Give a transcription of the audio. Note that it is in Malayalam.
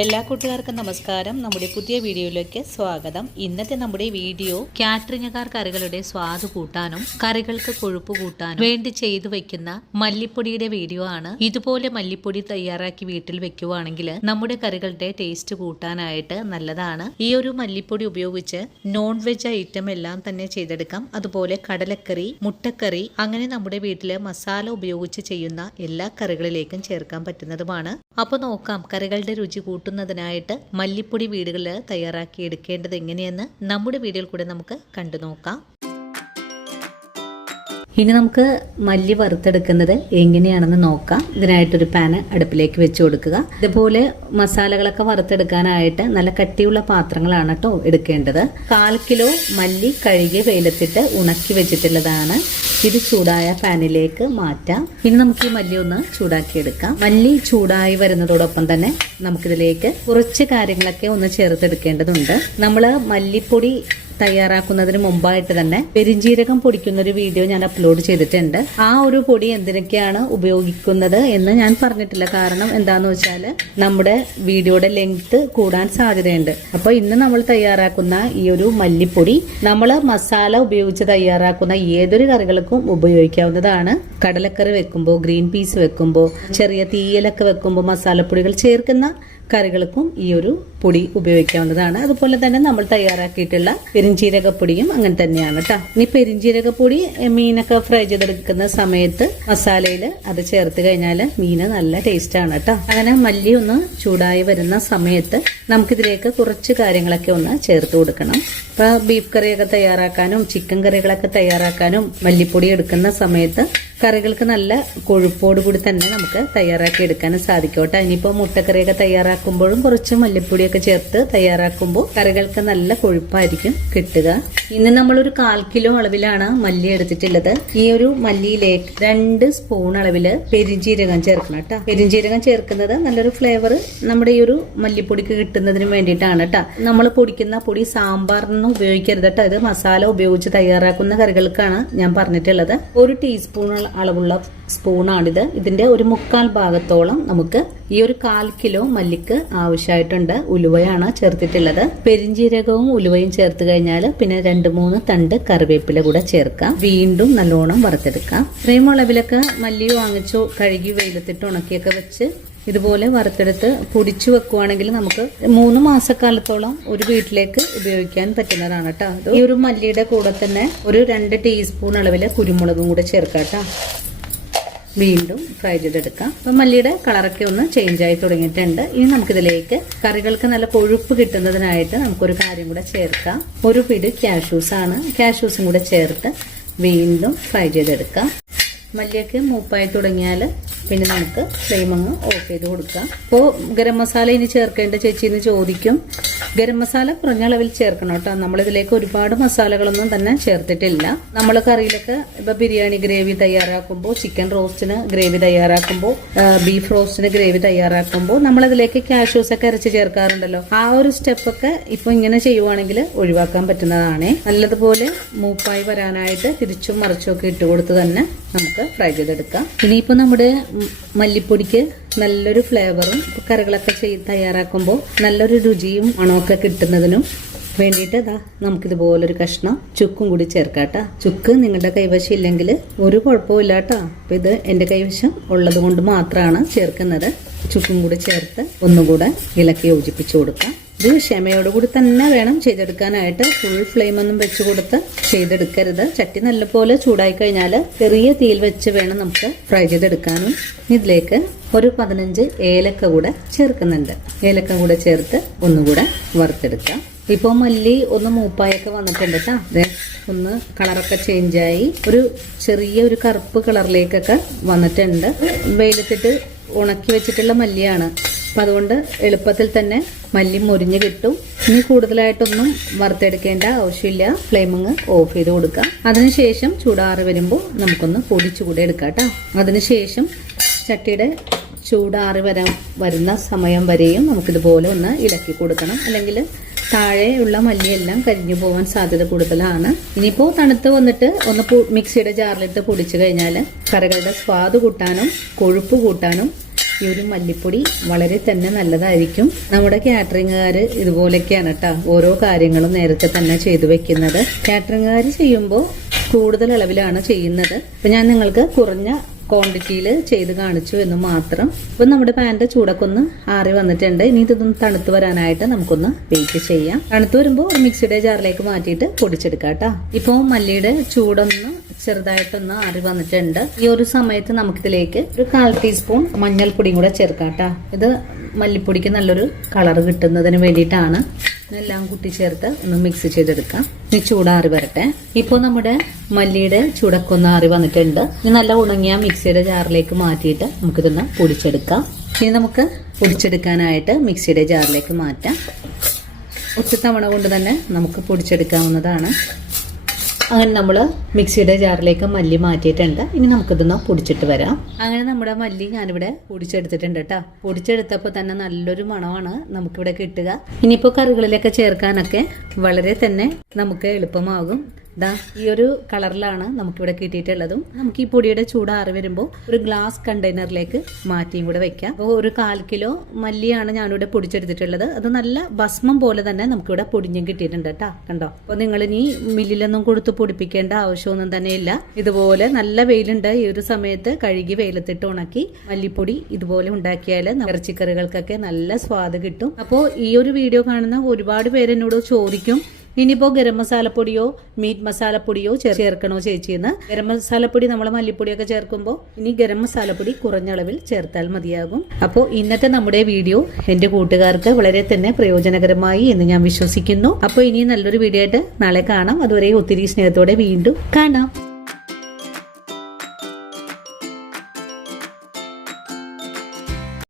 എല്ലാ കൂട്ടുകാർക്കും നമസ്കാരം. നമ്മുടെ പുതിയ വീഡിയോയിലേക്ക് സ്വാഗതം. ഇന്നത്തെ നമ്മുടെ വീഡിയോ കാറ്ററിംഗുകാർ കറികളുടെ സ്വാദ് കൂട്ടാനും കറികൾക്ക് കൊഴുപ്പ് കൂട്ടാനും വേണ്ടി ചെയ്തു വെക്കുന്ന മല്ലിപ്പൊടിയുടെ വീഡിയോ ആണ്. ഇതുപോലെ മല്ലിപ്പൊടി തയ്യാറാക്കി വീട്ടിൽ വെക്കുവാണെങ്കിൽ നമ്മുടെ കറികളുടെ ടേസ്റ്റ് കൂട്ടാനായിട്ട് നല്ലതാണ്. ഈ ഒരു മല്ലിപ്പൊടി ഉപയോഗിച്ച് നോൺ വെജ് ഐറ്റം എല്ലാം തന്നെ ചെയ്തെടുക്കാം. അതുപോലെ കടലക്കറി, മുട്ടക്കറി, അങ്ങനെ നമ്മുടെ വീട്ടില് മസാല ഉപയോഗിച്ച് ചെയ്യുന്ന എല്ലാ കറികളിലേക്കും ചേർക്കാൻ പറ്റുന്നതുമാണ്. അപ്പോൾ നോക്കാം കറികളുടെ രുചി കൂട്ടുന്നതിനായിട്ട് മല്ലിപ്പൊടി വീടുകളിൽ തയ്യാറാക്കി എടുക്കേണ്ടത് എങ്ങനെയെന്ന് നമ്മുടെ വീഡിയോയിൽ കൂടെ നമുക്ക് കണ്ടു നോക്കാം. ഇനി നമുക്ക് മല്ലി വറുത്തെടുക്കുന്നത് എങ്ങനെയാണെന്ന് നോക്കാം. ഇതിനായിട്ടൊരു പാന് അടുപ്പിലേക്ക് വെച്ച് കൊടുക്കുക. ഇതുപോലെ മസാലകളൊക്കെ വറുത്തെടുക്കാനായിട്ട് നല്ല കട്ടിയുള്ള പാത്രങ്ങളാണ് കേട്ടോ എടുക്കേണ്ടത്. 1/4 കിലോ മല്ലി കഴുകി വെയിലത്തിട്ട് ഉണക്കി വെച്ചിട്ടുള്ളതാണ്. ഇത് ചൂടായ പാനിലേക്ക് മാറ്റാം. ഇനി നമുക്ക് ഈ മല്ലി ഒന്ന് ചൂടാക്കിയെടുക്കാം. മല്ലി ചൂടായി വരുന്നതോടൊപ്പം തന്നെ നമുക്കിതിലേക്ക് കുറച്ച് കാര്യങ്ങളൊക്കെ ഒന്ന് ചേർത്തെടുക്കേണ്ടതുണ്ട്. നമ്മള് മല്ലിപ്പൊടി തയ്യാറാക്കുന്നതിന് മുമ്പായിട്ട് തന്നെ പെരിഞ്ജീരകം പൊടിക്കുന്ന ഒരു വീഡിയോ ഞാൻ അപ്ലോഡ് ചെയ്തിട്ടുണ്ട്. ആ ഒരു പൊടി എന്തിനൊക്കെയാണ് ഉപയോഗിക്കുന്നത് എന്ന് ഞാൻ പറഞ്ഞിട്ടില്ല. കാരണം എന്താന്ന് വെച്ചാൽ നമ്മുടെ വീഡിയോയുടെ ലെങ്ത് കൂടാൻ സാധ്യതയുണ്ട്. അപ്പൊ ഇന്ന് നമ്മൾ തയ്യാറാക്കുന്ന ഈ ഒരു മല്ലിപ്പൊടി നമ്മൾ മസാല ഉപയോഗിച്ച് തയ്യാറാക്കുന്ന ഏതൊരു കറികൾക്കും ഉപയോഗിക്കാവുന്നതാണ്. കടലക്കറി വെക്കുമ്പോൾ, ഗ്രീൻ പീസ് വെക്കുമ്പോൾ, ചെറിയ തീയലൊക്കെ വെക്കുമ്പോൾ മസാലപ്പൊടികൾ ചേർക്കുന്ന കറികൾക്കും ഈ ഒരു പൊടി ഉപയോഗിക്കാവുന്നതാണ്. അതുപോലെ തന്നെ നമ്മൾ തയ്യാറാക്കിയിട്ടുള്ള പെരിഞ്ജീരകപ്പൊടിയും അങ്ങനെ തന്നെയാണ് കേട്ടോ. ഇനി പെരിഞ്ജീരകപ്പൊടി മീനൊക്കെ ഫ്രൈ ചെയ്തെടുക്കുന്ന സമയത്ത് മസാലയിൽ അത് ചേർത്ത് കഴിഞ്ഞാൽ മീന് നല്ല ടേസ്റ്റ് ആണ് കേട്ടോ. അങ്ങനെ മല്ലി ഒന്ന് ചൂടായി വരുന്ന സമയത്ത് നമുക്കിതിലേക്ക് കുറച്ച് കാര്യങ്ങളൊക്കെ ഒന്ന് ചേർത്ത് കൊടുക്കണം. ഇപ്പൊ ബീഫ് കറിയൊക്കെ തയ്യാറാക്കാനും ചിക്കൻ കറികളൊക്കെ തയ്യാറാക്കാനും മല്ലിപ്പൊടി എടുക്കുന്ന സമയത്ത് കറികൾക്ക് നല്ല കൊഴുപ്പോടുകൂടി തന്നെ നമുക്ക് തയ്യാറാക്കി എടുക്കാനും സാധിക്കും കേട്ടോ. ഇനിയിപ്പോൾ മുട്ടക്കറിയൊക്കെ തയ്യാറാക്കുമ്പോഴും കുറച്ച് മല്ലിപ്പൊടിയൊക്കെ ചേർത്ത് തയ്യാറാക്കുമ്പോൾ കറികൾക്ക് നല്ല കൊഴുപ്പായിരിക്കും കിട്ടുക. ഇന്ന് നമ്മളൊരു 1/4 കിലോ അളവിലാണ് മല്ലി എടുത്തിട്ടുള്ളത്. ഈ ഒരു മല്ലിയിലേക്ക് 2 സ്പൂൺ അളവില് പെരിഞ്ജീരകം ചേർക്കണം കേട്ടോ. പെരിഞ്ജീരകം ചേർക്കുന്നത് നല്ലൊരു ഫ്ലേവർ നമ്മുടെ ഈ ഒരു മല്ലിപ്പൊടിക്ക് കിട്ടുന്നതിന് വേണ്ടിയിട്ടാണ് കേട്ടോ. നമ്മൾ പൊടിക്കുന്ന പൊടി സാമ്പാറിനൊന്നും ഉപയോഗിക്കരുത് കേട്ടോ. ഇത് മസാല ഉപയോഗിച്ച് തയ്യാറാക്കുന്ന കറികൾക്കാണ് ഞാൻ പറഞ്ഞിട്ടുള്ളത്. 1 ടീസ്പൂൺ അളവുള്ള സ്പൂണാണിത്. ഇതിന്റെ ഒരു 1/4 ഭാഗത്തോളം നമുക്ക് ഈ ഒരു 1/4 കിലോ മല്ലിക്ക് ആവശ്യമായിട്ടുണ്ട്. ഉലുവയാണ് ചേർത്തിട്ടുള്ളത്. പെരിഞ്ജീരകവും ഉലുവയും ചേർത്ത് കഴിഞ്ഞാൽ പിന്നെ 2-3 തണ്ട് കറിവേപ്പില കൂടെ ചേർക്കാം. വീണ്ടും നല്ലോണം വറുത്തെടുക്കാം. ഇത്രയും അളവിലൊക്കെ മല്ലി വാങ്ങിച്ചു കഴുകി വെയിലത്തിട്ട് ഉണക്കിയൊക്കെ വെച്ച് ഇതുപോലെ വറുത്തെടുത്ത് പൊടിച്ചു വെക്കുവാണെങ്കിൽ നമുക്ക് 3 മാസക്കാലത്തോളം ഒരു വീട്ടിലേക്ക് ഉപയോഗിക്കാൻ പറ്റുന്നതാണ് കേട്ടോ. ഈ ഒരു മല്ലിയുടെ കൂടെ തന്നെ ഒരു 2 ടീസ്പൂൺ അളവില് കുരുമുളകും കൂടെ ചേർക്കാം കേട്ടോ. വീണ്ടും ഫ്രൈ ചെയ്തെടുക്കാം. അപ്പൊ മല്ലിയുടെ കളറൊക്കെ ഒന്ന് ചേഞ്ച് ആയി തുടങ്ങിയിട്ടുണ്ട്. ഇനി നമുക്കിതിലേക്ക് കറികൾക്ക് നല്ല കൊഴുപ്പ് കിട്ടുന്നതിനായിട്ട് നമുക്കൊരു കാര്യം കൂടെ ചേർക്കാം. ഒരു പിടി കാഷ്യൂസ് ആണ്. കാഷ്യൂസും കൂടെ ചേർത്ത് വീണ്ടും ഫ്രൈ ചെയ്തെടുക്കാം. മല്ലിയൊക്കെ മൂപ്പായി തുടങ്ങിയാൽ പിന്നെ നമുക്ക് ഫ്ലെയിം അങ്ങ് ഓഫ് ചെയ്ത് കൊടുക്കാം. ഇപ്പോൾ ഗരം മസാല ഇനി ചേർക്കേണ്ട ചേച്ചി എന്ന് ചോദിക്കും. ഗരം മസാല കുറഞ്ഞ അളവിൽ ചേർക്കണം കേട്ടോ. നമ്മളിതിലേക്ക് ഒരുപാട് മസാലകളൊന്നും തന്നെ ചേർത്തിട്ടില്ല. നമ്മൾ കറിയിലൊക്കെ ഇപ്പൊ ബിരിയാണി ഗ്രേവി തയ്യാറാക്കുമ്പോൾ, ചിക്കൻ റോസ്റ്റിന് ഗ്രേവി തയ്യാറാക്കുമ്പോൾ, ബീഫ് റോസ്റ്റിന് ഗ്രേവി തയ്യാറാക്കുമ്പോൾ നമ്മളതിലേക്ക് കാഷ്യൂസ് ഒക്കെ അരച്ച് ചേർക്കാറുണ്ടല്ലോ. ആ ഒരു സ്റ്റെപ്പൊക്കെ ഇപ്പൊ ഇങ്ങനെ ചെയ്യുവാണെങ്കിൽ ഒഴിവാക്കാൻ പറ്റുന്നതാണ്. നല്ലതുപോലെ മൂപ്പായി വരാനായിട്ട് തിരിച്ചും മറിച്ചും ഒക്കെ ഇട്ട് കൊടുത്ത് തന്നെ നമുക്ക് ഫ്രൈ ചെയ്തെടുക്കാം. ഇനിയിപ്പോ നമ്മുടെ മല്ലിപ്പൊടിക്ക് നല്ലൊരു ഫ്ലേവറും കറികളൊക്കെ തയ്യാറാക്കുമ്പോൾ നല്ലൊരു രുചിയും മണമൊക്കെ കിട്ടുന്നതിനും വേണ്ടിയിട്ട് നമുക്കിതുപോലൊരു കഷ്ണം ചുക്കും കൂടി ചേർക്കാട്ടോ. ചുക്ക് നിങ്ങളുടെ കൈവശം ഇല്ലെങ്കിൽ ഒരു കുഴപ്പമില്ല കേട്ടോ. അപ്പൊ ഇത് എന്റെ കൈവശം ഉള്ളത് കൊണ്ട് മാത്രമാണ് ചേർക്കുന്നത്. ചുക്കും കൂടി ചേർത്ത് ഒന്നുകൂടെ ഇളക്കി യോജിപ്പിച്ചു കൊടുക്കാം. ഇത് ക്ഷമയോടുകൂടി തന്നെ വേണം ചെയ്തെടുക്കാനായിട്ട്. ഫുൾ ഫ്ലെയിം ഒന്നും വെച്ച് കൊടുത്ത് ചെയ്തെടുക്കരുത്. ചട്ടി നല്ലപോലെ ചൂടായി കഴിഞ്ഞാൽ ചെറിയ തീയിൽ വെച്ച് വേണം നമുക്ക് ഫ്രൈ ചെയ്തെടുക്കാനും. ഇതിലേക്ക് ഒരു 15 ഏലക്ക കൂടെ ചേർക്കുന്നുണ്ട്. ഏലക്ക കൂടെ ചേർത്ത് ഒന്നുകൂടെ വറുത്തെടുക്കാം. ഇപ്പോൾ മല്ലി ഒന്ന് മൂപ്പായൊക്കെ വന്നിട്ടുണ്ട് കേട്ടോ. അതെ, ഒന്ന് കളറൊക്കെ ചേഞ്ചായി ഒരു ചെറിയ കറുപ്പ് കളറിലേക്കൊക്കെ വന്നിട്ടുണ്ട്. വെയിലത്തിട്ട് ഉണക്കി വെച്ചിട്ടുള്ള മല്ലിയാണ്. അപ്പം അതുകൊണ്ട് എളുപ്പത്തിൽ തന്നെ മല്ലി മുരിഞ്ഞ് കിട്ടും. ഇനി കൂടുതലായിട്ടൊന്നും വറുത്തെടുക്കേണ്ട ആവശ്യമില്ല. ഫ്ലെയിമിങ് ഓഫ് ചെയ്ത് കൊടുക്കാം. അതിനുശേഷം ചൂടാറി വരുമ്പോൾ നമുക്കൊന്ന് പൊടിച്ചുകൂടെ എടുക്കാം കേട്ടോ. അതിനുശേഷം ചട്ടിയുടെ ചൂടാറി വരുന്ന സമയം വരെയും നമുക്കിതുപോലെ ഒന്ന് ഇളക്കി കൊടുക്കണം. അല്ലെങ്കിൽ താഴെയുള്ള മല്ലിയെല്ലാം കരിഞ്ഞു പോകാൻ സാധ്യത കൂടുതലാണ്. ഇനിയിപ്പോൾ തണുത്ത് വന്നിട്ട് ഒന്ന് മിക്സിയുടെ ജാറിലിട്ട് പൊടിച്ചു കഴിഞ്ഞാൽ കറികളുടെ സ്വാദ് കൂട്ടാനും കൊഴുപ്പ് കൂട്ടാനും ഈ ഒരു മല്ലിപ്പൊടി വളരെ തന്നെ നല്ലതായിരിക്കും. നമ്മുടെ കാറ്ററിംഗുകാർ ഇതുപോലെയൊക്കെയാണ് കേട്ടോ ഓരോ കാര്യങ്ങളും നേരത്തെ തന്നെ ചെയ്തു വെക്കുന്നത്. കാറ്ററിംഗുകാർ ചെയ്യുമ്പോൾ കൂടുതൽ അളവിലാണ് ചെയ്യുന്നത്. അപ്പം ഞാൻ നിങ്ങൾക്ക് കുറഞ്ഞ ക്വാണ്ടിറ്റിയിൽ ചെയ്ത് കാണിച്ചു എന്ന് മാത്രം. ഇപ്പം നമ്മുടെ പാൻ്റെ ചൂടൊക്കെ ഒന്ന് ആറി വന്നിട്ടുണ്ട്. ഇനി ഇതൊന്ന് തണുത്ത് വരാനായിട്ട് നമുക്കൊന്ന് വെയിറ്റ് ചെയ്യാം. തണുത്ത് വരുമ്പോൾ ഒരു മിക്സിയുടെ ജാറിലേക്ക് മാറ്റിയിട്ട് പൊടിച്ചെടുക്കാം കേട്ടോ. ഇപ്പോൾ മല്ലിയുടെ ചൂടൊന്ന് ചെറുതായിട്ടൊന്ന് ആറി വന്നിട്ടുണ്ട്. ഈ ഒരു സമയത്ത് നമുക്കിതിലേക്ക് ഒരു 1/4 ടീസ്പൂൺ മഞ്ഞൾപ്പൊടിയും കൂടെ ചേർക്കാം കേട്ടോ. ഇത് മല്ലിപ്പൊടിക്ക് നല്ലൊരു കളർ കിട്ടുന്നതിന് വേണ്ടിയിട്ടാണ്. എല്ലാം കൂട്ടി ചേർത്ത് ഒന്ന് മിക്സ് ചെയ്തെടുക്കാം. ഇനി ചൂടാറി വരട്ടെ. ഇപ്പോൾ നമ്മുടെ മല്ലിയുടെ ചൂടൊക്കെ ഒന്ന് ആറി വന്നിട്ടുണ്ട്. ഇനി നല്ല ഉണങ്ങിയ മിക്സിയുടെ ജാറിലേക്ക് മാറ്റിയിട്ട് നമുക്കിതൊന്ന് പൊടിച്ചെടുക്കാം. ഇനി നമുക്ക് പൊടിച്ചെടുക്കാനായിട്ട് മിക്സിയുടെ ജാറിലേക്ക് മാറ്റാം. ഒറ്റ തവണ കൊണ്ട് തന്നെ നമുക്ക് പൊടിച്ചെടുക്കാവുന്നതാണ്. അങ്ങനെ നമ്മൾ മിക്സിയുടെ ജാറിലേക്ക് മല്ലി മാറ്റിയിട്ടുണ്ട്. ഇനി നമുക്കിതൊന്ന് പൊടിച്ചിട്ട് വരാം. അങ്ങനെ നമ്മുടെ മല്ലി ഞാനിവിടെ പൊടിച്ചെടുത്തിട്ടുണ്ട് കേട്ടോ. പൊടിച്ചെടുത്തപ്പോൾ തന്നെ നല്ലൊരു മണമാണ് നമുക്കിവിടെ കിട്ടുക. ഇനിയിപ്പോൾ കറികളിലൊക്കെ ചേർക്കാനൊക്കെ വളരെ തന്നെ നമുക്ക് എളുപ്പമാകും. ഈ ഒരു കളറിലാണ് നമുക്കിവിടെ കിട്ടിയിട്ടുള്ളതും. നമുക്ക് ഈ പൊടിയുടെ ചൂടാറി വരുമ്പോൾ ഒരു ഗ്ലാസ് കണ്ടെയ്നറിലേക്ക് മാറ്റിയും കൂടെ വെക്കാം. അപ്പോൾ ഒരു 1/4 കിലോ മല്ലിയാണ് ഞാനിവിടെ പൊടിച്ചെടുത്തിട്ടുള്ളത്. അത് നല്ല ഭസ്മം പോലെ തന്നെ നമുക്കിവിടെ പൊടിഞ്ഞും കിട്ടിയിട്ടുണ്ട് കേട്ടോ. കണ്ടോ? അപ്പോൾ നിങ്ങൾ ഇനി മില്ലിലൊന്നും കൊടുത്ത് പൊടിപ്പിക്കേണ്ട ആവശ്യമൊന്നും തന്നെ ഇല്ല. ഇതുപോലെ നല്ല വെയിലുണ്ട് ഈ ഒരു സമയത്ത് കഴുകി വെയിലത്തിട്ട് ഉണക്കി മല്ലിപ്പൊടി ഇതുപോലെ ഉണ്ടാക്കിയാൽ ഇറച്ചിക്കറികൾക്കൊക്കെ നല്ല സ്വാദ് കിട്ടും. അപ്പോൾ ഈ ഒരു വീഡിയോ കാണുന്ന ഒരുപാട് പേര് എന്നോട് ചോദിക്കും, ഇനിയിപ്പോൾ ഗരം മസാലപ്പൊടിയോ മീറ്റ് മസാലപ്പൊടിയോ ചേർക്കണോ ചേച്ചിന്ന്. ഗരം മസാലപ്പൊടി നമ്മൾ മല്ലിപ്പൊടിയൊക്കെ ചേർക്കുമ്പോൾ ഇനി ഗരം മസാലപ്പൊടി കുറഞ്ഞ അളവിൽ ചേർത്താൽ മതിയാകും. അപ്പോൾ ഇന്നത്തെ നമ്മുടെ വീഡിയോ എൻ്റെ കൂട്ടുകാർക്ക് വളരെ തന്നെ പ്രയോജനകരമായി എന്ന് ഞാൻ വിശ്വസിക്കുന്നു. അപ്പോൾ ഇനി നല്ലൊരു വീഡിയോ ആയിട്ട് നാളെ കാണാം. അതുവരെ ഒത്തിരി സ്നേഹത്തോടെ വീണ്ടും കാണാം.